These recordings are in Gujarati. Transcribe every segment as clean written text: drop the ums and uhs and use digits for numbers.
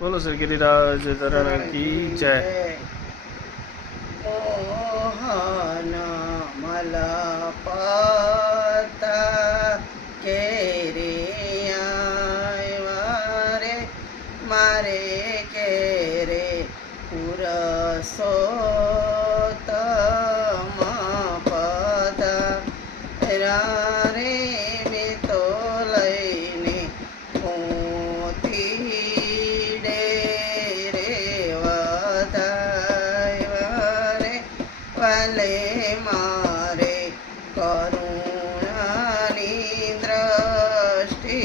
बोलो श्री गिरिराज धरण की जय। मोहन मलपता केरे मारे मारे केरे पुरसोत्तम पद रे में तो लईने वाले मारे करुणानी दृष्टिए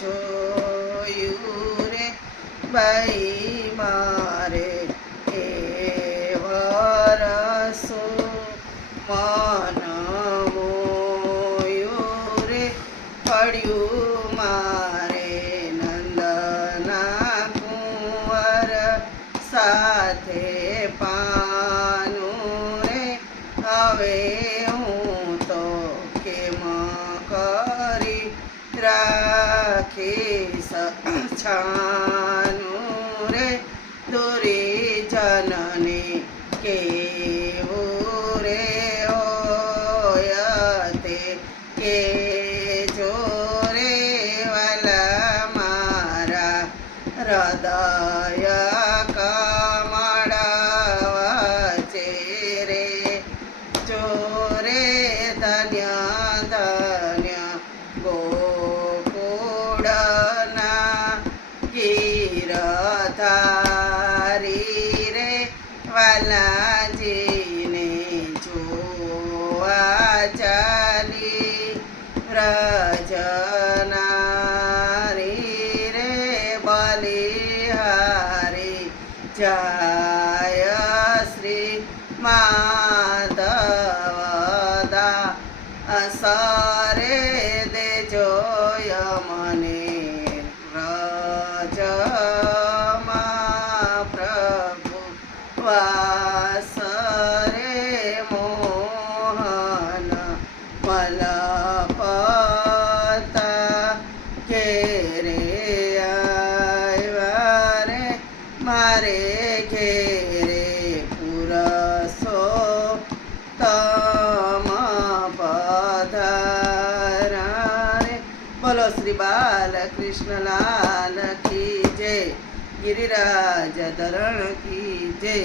जोયું रे बाई मारे ए वरसो मन मोયું रे પડ્યું મારે નંદના કુંવર સાથે હવે હું તો કેમ કરી રાખીશ છાનું રે દોરી જનને કેવું રે હોય તે કે જોરે વાલા મારા હૃદય ચોરે ધન્ય ધન્ય ગોકુળના ગીરધારી રે વાલાજીને જોવા ચાલી વ્રજનારી રે બલિહારી જાય શ્રી માધવદા સરે દેજો મને વ્રજમાં પ્રભુ વાસ રે મોહન મલપતા ઘેરે આવ્યા રે મારે ઘેરે પુરસો તમ પધારા રે। બોલો શ્રી બાલકૃષ્ણ લાલ કી જય, गिरिराज धरण की जय।